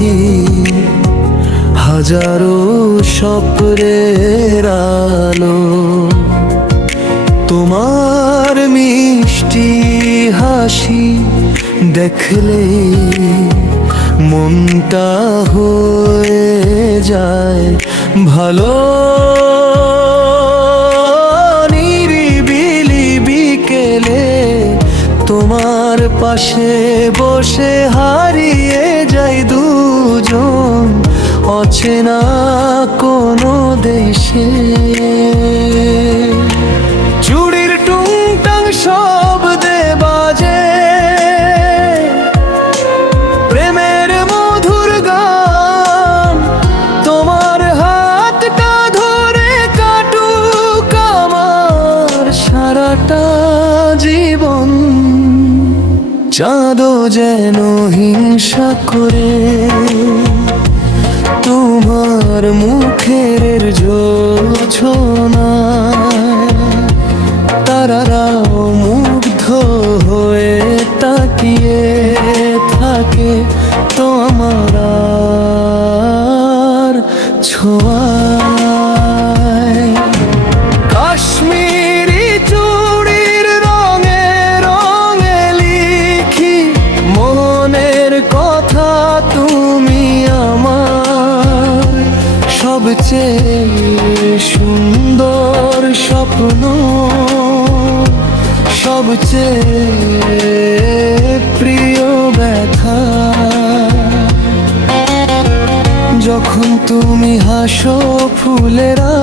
রাখি হাজারো স্বপ্নের আলো। তোমার মিষ্টি হাসি দেখলে মনটা হয়ে যায় ভালো। নিরিবিলি বিকেলে তোমার পাশে বসে হারিয়ে যাই দুজন অচেনা কোনো দেশে। চুড়ির টুংটাং শব্দে বাজে প্রেমের মধুর গান। তোমার হাতটা ধরে কাটুক আমার সারাটা জীবন। চাঁদও যেন হিংসা করে তোমার মুখের জোছনায়। তারারাও মুগ্ধ হয়ে তাকিয়ে থাকে তোমার ছোঁয়ায়। কাশ্মীরি চুড়ির রঙে রঙে লিখি মনের কথা। তুমি আমার সবচেয়ে সুন্দর স্বপ্ন, সবচেয়ে প্রিয় ব্যথা। যখন তুমি হাসো ফুলেরা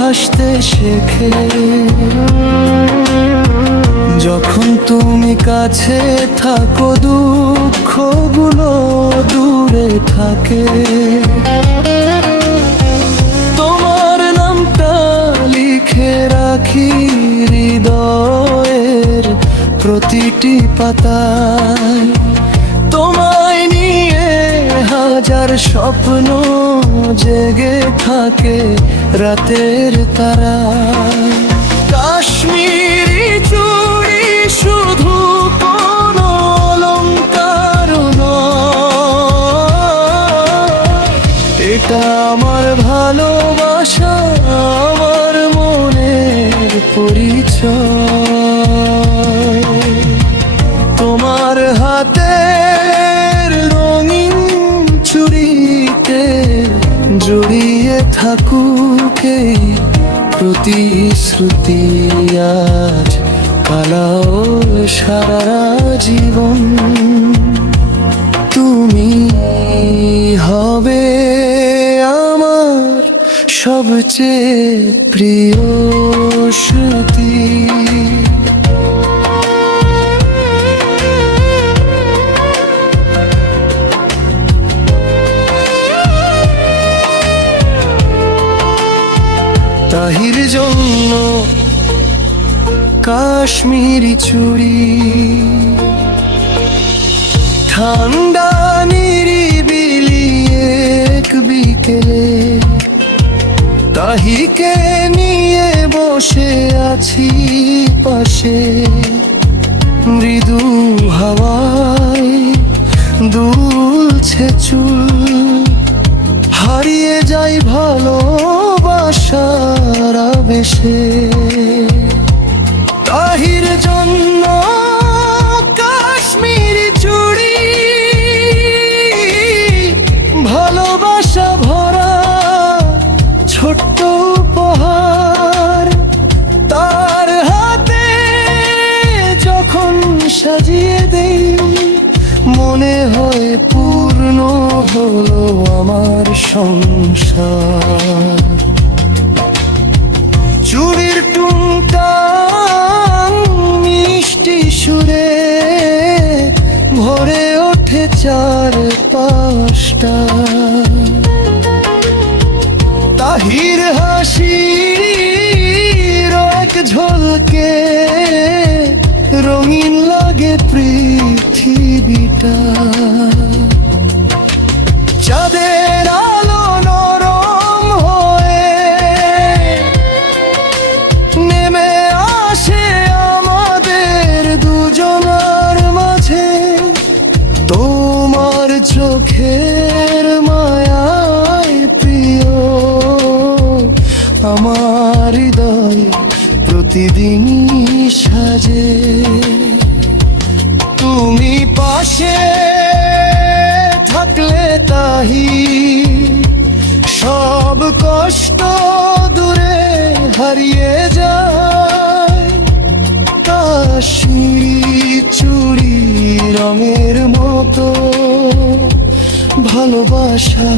হাসতে শেখে। যখন তুমি কাছে থাকো দুঃখগুলো দূরে থাকে। তোমার নামটা লিখে রাখি হৃদয়ের প্রতিটি পাতায়। তোমায় নিয়ে হাজার স্বপ্ন জেগে থাকে রাতের তারায়। কাশ্মীরি চুড়ি শুধু কোনো অলংকার নয়, এটা আমার ভালোবাসা, আমার মনের পরিচয়। তোমার হাতের রঙিন চুড়িতে জড়িয়ে থাকুক এই প্রতিশ্রুতি। আজ কালাও সারা জীবন তুমি হবে আমার সবচেয়ে প্রিয় স্মৃতি। তাহির জন্য কাশ্মীরি চুড়ি, ঠান্ডা নিরিবিলি এক বিকেলে তাহিকে নিয়ে বসে আছি পাশে। মৃদু হাওয়ায় দুলছে চুল, হারিয়ে যাই ভালোবাসার আবেশে। তাহির জন্য কাশ্মীরি চুড়ি, ভালোবাসা ভরা ছোট্ট উপহার। তার হাতে যখন সাজিয়ে দেই মনে হয় পূর্ণ হলো আমার সংসার। চুড়ির টুংটাং মিষ্টি সুরে ভরে ওঠে চার পাঁচটা। তাহির হাসির এক ঝলকে রঙিন লাগে পৃথিবীটা। চাঁদের আলো নরম হয়ে নেমে আসে আমাদের দুজনার মাঝে। তোমার হৃদয় প্রতিদিন সাজে। তুমি পাশে থাকলে তাহি সব কষ্ট দূরে হারিয়ে যায়। কাশির চুড়ি রঙের মতো ভালোবাসা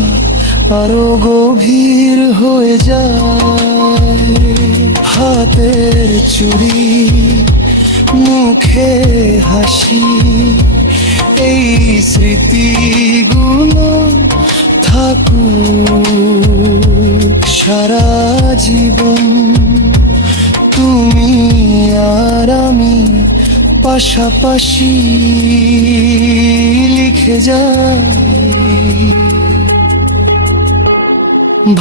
আরো গভীর হয়ে যায়। হাতের চুড়ি মুখে হাসি এই স্মৃতিগুলো থাকুক সারা জীবন। তুমি আর আমি পাশাপাশি লিখে যাই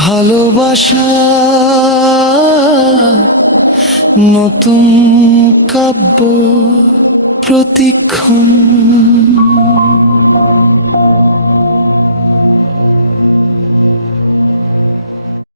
ভালোবাসা নতুন কাব্য প্রতিক্ষণ।